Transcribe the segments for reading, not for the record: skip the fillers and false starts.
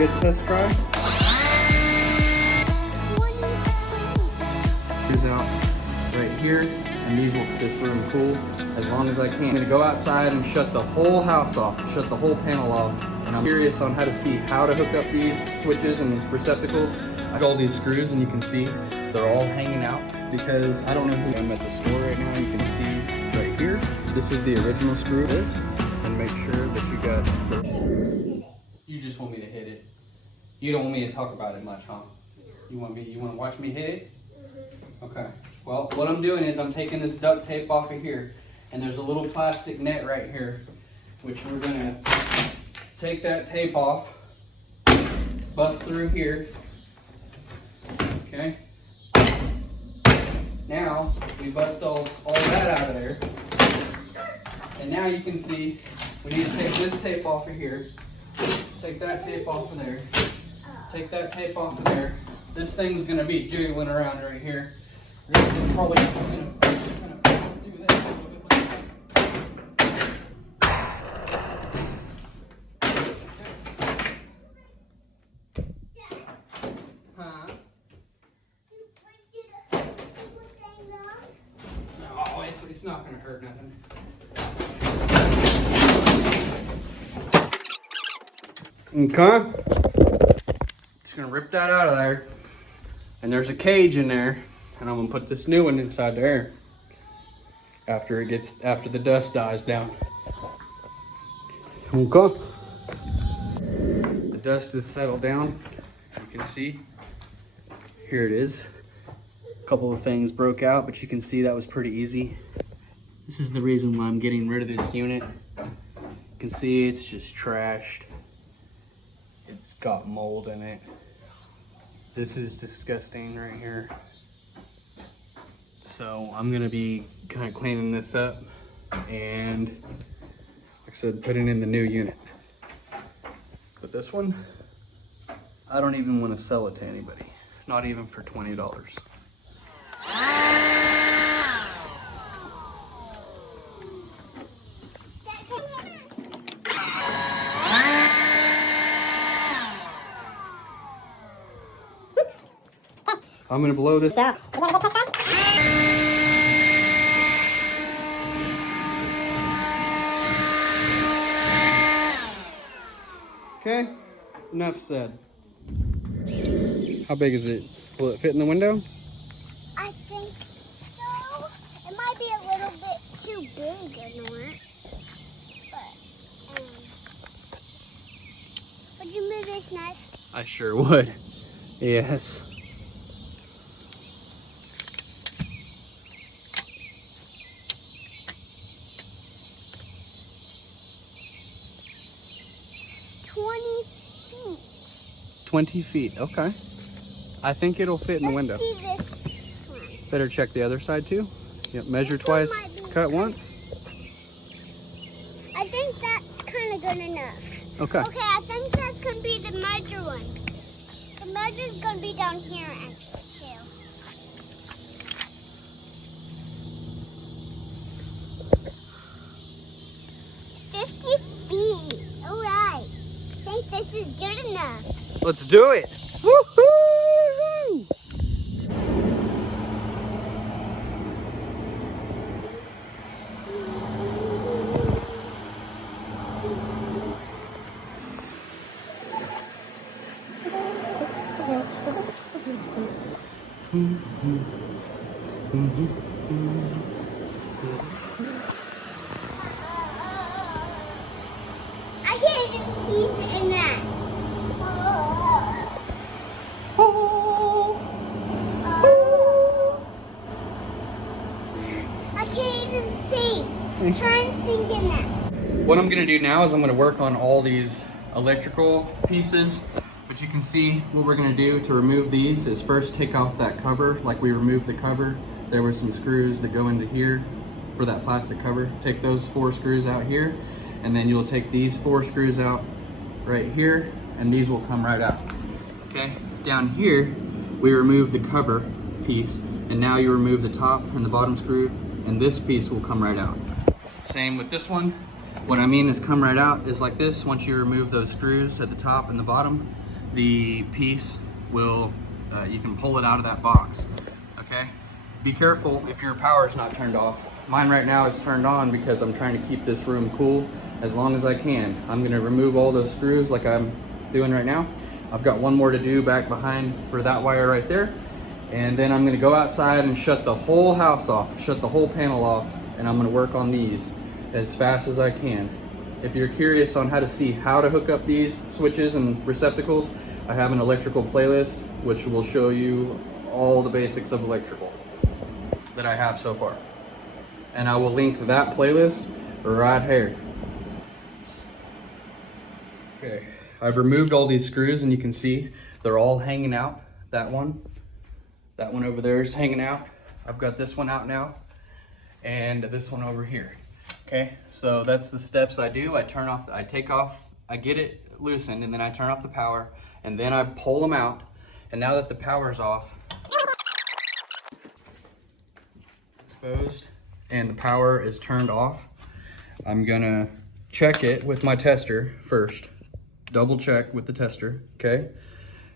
good test drive. Here's out right here, and these will keep this room cool as long as I can. I'm gonna go outside and shut the whole house off, shut the whole panel off, and I'm curious on how to see how to hook up these switches and receptacles. I got all these screws, and you can see they're all hanging out because I don't know who. I'm at the store right now. You can see right here. This is the original screw. This, and make sure that you got. You just want me to hit it. You don't want me to talk about it much, huh? You want to watch me hit it? Okay. Well, what I'm doing is I'm taking this duct tape off of here, and there's a little plastic net right here, which we're gonna take that tape off, bust through here. Okay. Now we bust all that out of there, and now you can see we need to take this tape off of here, take that tape off of there, take that tape off of there. This thing's gonna be jiggling around right here. We're probably gonna do this a little bit like that. Huh? No, it's not gonna hurt nothing. Okay. Just gonna rip that out of there. And there's a cage in there. And I'm gonna put this new one inside there after the dust dies down. Okay. The dust has settled down. You can see, here it is. A couple of things broke out, but you can see that was pretty easy. This is the reason why I'm getting rid of this unit. You can see it's just trashed. It's got mold in it. This is disgusting right here. So I'm gonna be kind of cleaning this up and, like I said, putting in the new unit. But this one, I don't even want to sell it to anybody, not even for $20. I'm gonna blow this out. Okay, enough said. How big is it? Will it fit in the window? I think so. It might be a little bit too big or not. But, would you move this knife? I sure would. Yes. feet. 20 feet, okay. I think it'll fit in the window. See this one. Better check the other side too. Yep, measure twice, cut once. I think that's kind of good enough. Okay. Okay, I think that's going to be the larger one. The larger is going to be down here actually too. $50. All right. I think this is good enough. Let's do it. Woohoo! I can't even see in that. I can't even see. Try and sink in that. What I'm gonna do now is I'm gonna work on all these electrical pieces. But you can see what we're gonna do to remove these is first take off that cover like we removed the cover. There were some screws that go into here for that plastic cover. Take those 4 screws out here, and then you'll take these 4 screws out right here, and these will come right out. Okay, down here, we remove the cover piece, and now you remove the top and the bottom screw, and this piece will come right out. Same with this one. What I mean is come right out is like this once you remove those screws at the top and the bottom. the piece will, you can pull it out of that box, okay? Be careful if your power is not turned off. Mine right now is turned on because I'm trying to keep this room cool as long as I can. I'm gonna remove all those screws like I'm doing right now. I've got one more to do back behind for that wire right there. And then I'm gonna go outside and shut the whole house off, shut the whole panel off, and I'm gonna work on these as fast as I can. If you're curious on how to see how to hook up these switches and receptacles, I have an electrical playlist which will show you all the basics of electrical that I have so far. And I will link that playlist right here. Okay, I've removed all these screws and you can see they're all hanging out. That one over there is hanging out. I've got this one out now and this one over here. Okay, so that's the steps I do. I take off, I get it loosened, and then I turn off the power, and then I pull them out. And now that the power's off, exposed, and the power is turned off, I'm gonna check it with my tester first. Double check with the tester, okay?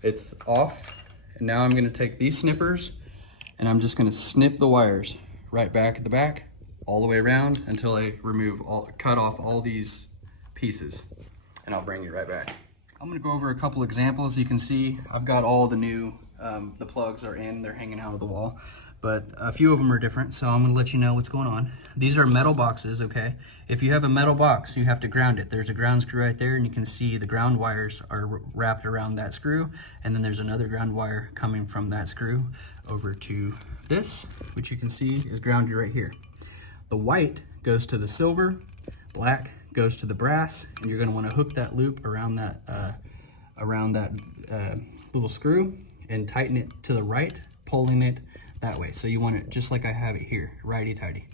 It's off, and now I'm gonna take these snippers, and I'm just gonna snip the wires right back at the back, all the way around until I cut off all these pieces, and I'll bring you right back. I'm gonna go over a couple examples. You can see I've got all the new, the plugs are in, they're hanging out of the wall, but a few of them are different, so I'm gonna let you know what's going on. These are metal boxes, okay? If you have a metal box, you have to ground it. There's a ground screw right there, and you can see the ground wires are wrapped around that screw, and then there's another ground wire coming from that screw over to this, which you can see is grounded right here. The white goes to the silver, black goes to the brass, and you're gonna wanna hook that loop around that little screw and tighten it to the right, pulling it that way. So you want it just like I have it here, righty-tighty.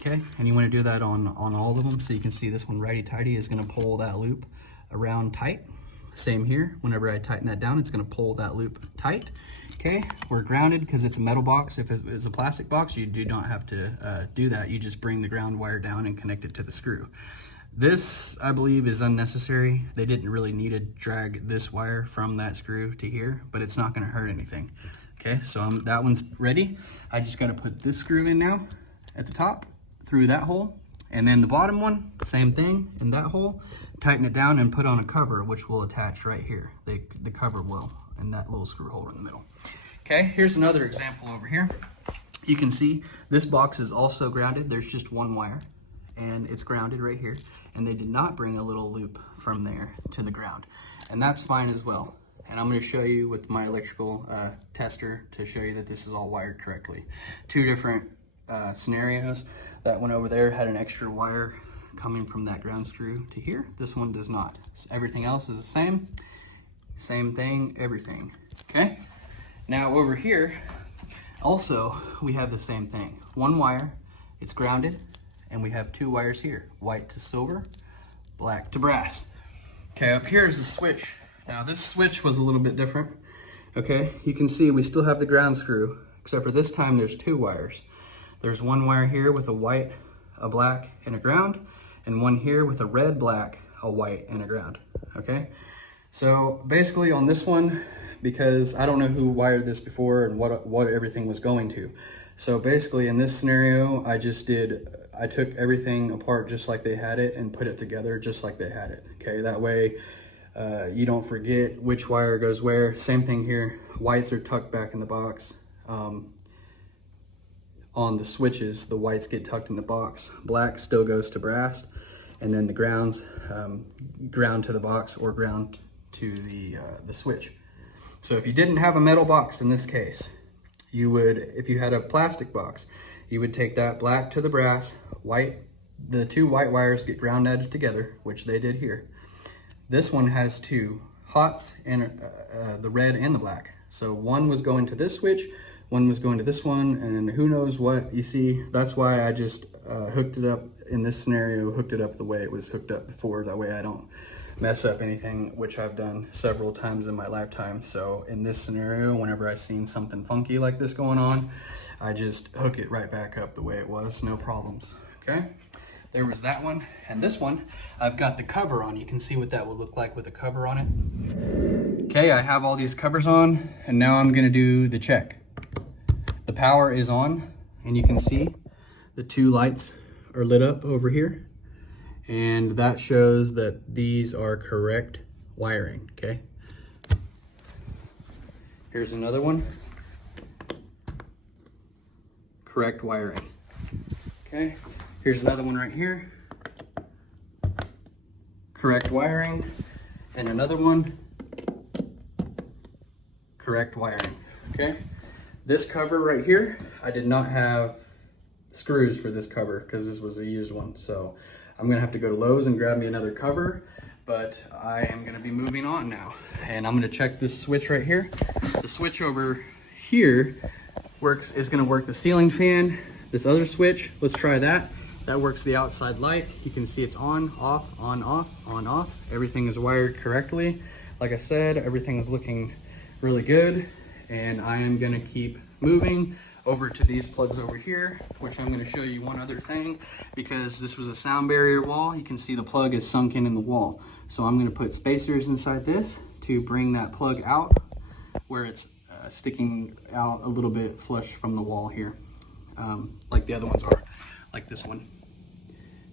Okay, and you wanna do that on all of them. So you can see this one righty-tighty is gonna pull that loop around tight. Same here, whenever I tighten that down, it's gonna pull that loop tight. Okay, we're grounded because it's a metal box. If it was a plastic box, you do not have to do that. You just bring the ground wire down and connect it to the screw. This, I believe, is unnecessary. They didn't really need to drag this wire from that screw to here, but it's not gonna hurt anything. Okay, so that one's ready. I just gotta put this screw in now at the top through that hole. And then the bottom one, same thing in that hole, tighten it down and put on a cover, which will attach right here. The cover will, and that little screw hole in the middle. Okay, here's another example over here. You can see this box is also grounded. There's just one wire, and it's grounded right here. And they did not bring a little loop from there to the ground. And that's fine as well. And I'm gonna show you with my electrical tester to show you that this is all wired correctly. Two different scenarios. That one over there had an extra wire coming from that ground screw to here. This one does not. So everything else is the same. Same thing, everything. Okay? Now over here, also, we have the same thing. One wire, it's grounded, and we have two wires here. White to silver, black to brass. Okay, up here is the switch. Now this switch was a little bit different. Okay, you can see we still have the ground screw, except for this time there's two wires. There's one wire here with a white, a black, and a ground, and one here with a red, black, a white, and a ground, okay? So basically on this one, because I don't know who wired this before and what everything was going to. So basically in this scenario, I took everything apart just like they had it and put it together just like they had it, okay? That way you don't forget which wire goes where. Same thing here, whites are tucked back in the box. On the switches, the whites get tucked in the box. Black still goes to brass, and then the grounds ground to the box or ground to the switch. So if you didn't have a metal box in this case, you would, if you had a plastic box, you would take that black to the brass, white, the two white wires get grounded together, which they did here. This one has two hots and the red and the black. So one was going to this switch, one was going to this one, and who knows what, you see. That's why I just hooked it up in this scenario, hooked it up the way it was hooked up before. That way I don't mess up anything, which I've done several times in my lifetime. So in this scenario, whenever I've seen something funky like this going on, I just hook it right back up the way it was, no problems, okay? There was that one, and this one, I've got the cover on. You can see what that would look like with a cover on it. Okay, I have all these covers on, and now I'm gonna do the check. The power is on, and you can see the two lights are lit up over here, and that shows that these are correct wiring, okay? Here's another one. Correct wiring. Okay, here's another one right here. Correct wiring. And another one. Correct wiring. Okay, this cover right here, I did not have screws for this cover because this was a used one. So I'm gonna have to go to Lowe's and grab me another cover, but I am gonna be moving on now. And I'm gonna check this switch right here. The switch over here is gonna work the ceiling fan. This other switch, let's try that. That works the outside light. You can see it's on, off, on, off, on, off. Everything is wired correctly. Like I said, everything is looking really good. And I am gonna keep moving over to these plugs over here, which I'm gonna show you one other thing. Because this was a sound barrier wall, you can see the plug is sunken in the wall. So I'm gonna put spacers inside this to bring that plug out where it's sticking out a little bit flush from the wall here, like the other ones are, like this one.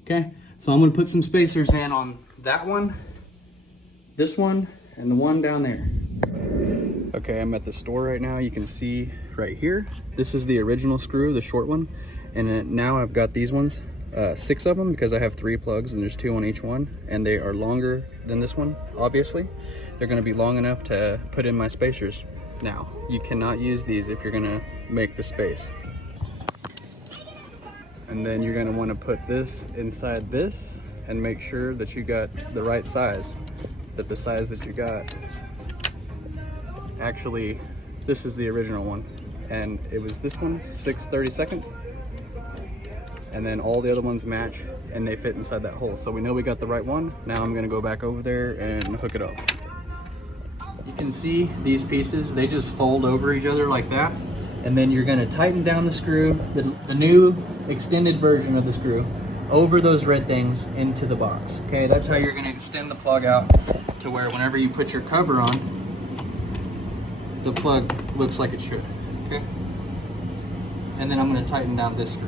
Okay, so I'm gonna put some spacers in on that one, this one, and the one down there. Okay, I'm at the store right now. You can see right here, this is the original screw, the short one, and now I've got these ones, 6 of them, because I have 3 plugs and there's 2 on each one, and they are longer than this one, obviously. They're gonna be long enough to put in my spacers. Now, you cannot use these if you're gonna make the space. And then you're gonna wanna put this inside this and make sure that you got the right size, that the size that you got. Actually, this is the original one, and it was this one, 6/32. And then all the other ones match, and they fit inside that hole. So we know we got the right one. Now I'm gonna go back over there and hook it up. You can see these pieces, they just fold over each other like that. And then you're gonna tighten down the screw, the new extended version of the screw, over those red things into the box. Okay, that's how you're gonna extend the plug out to where whenever you put your cover on, the plug looks like it should, okay? And then I'm gonna tighten down this screw.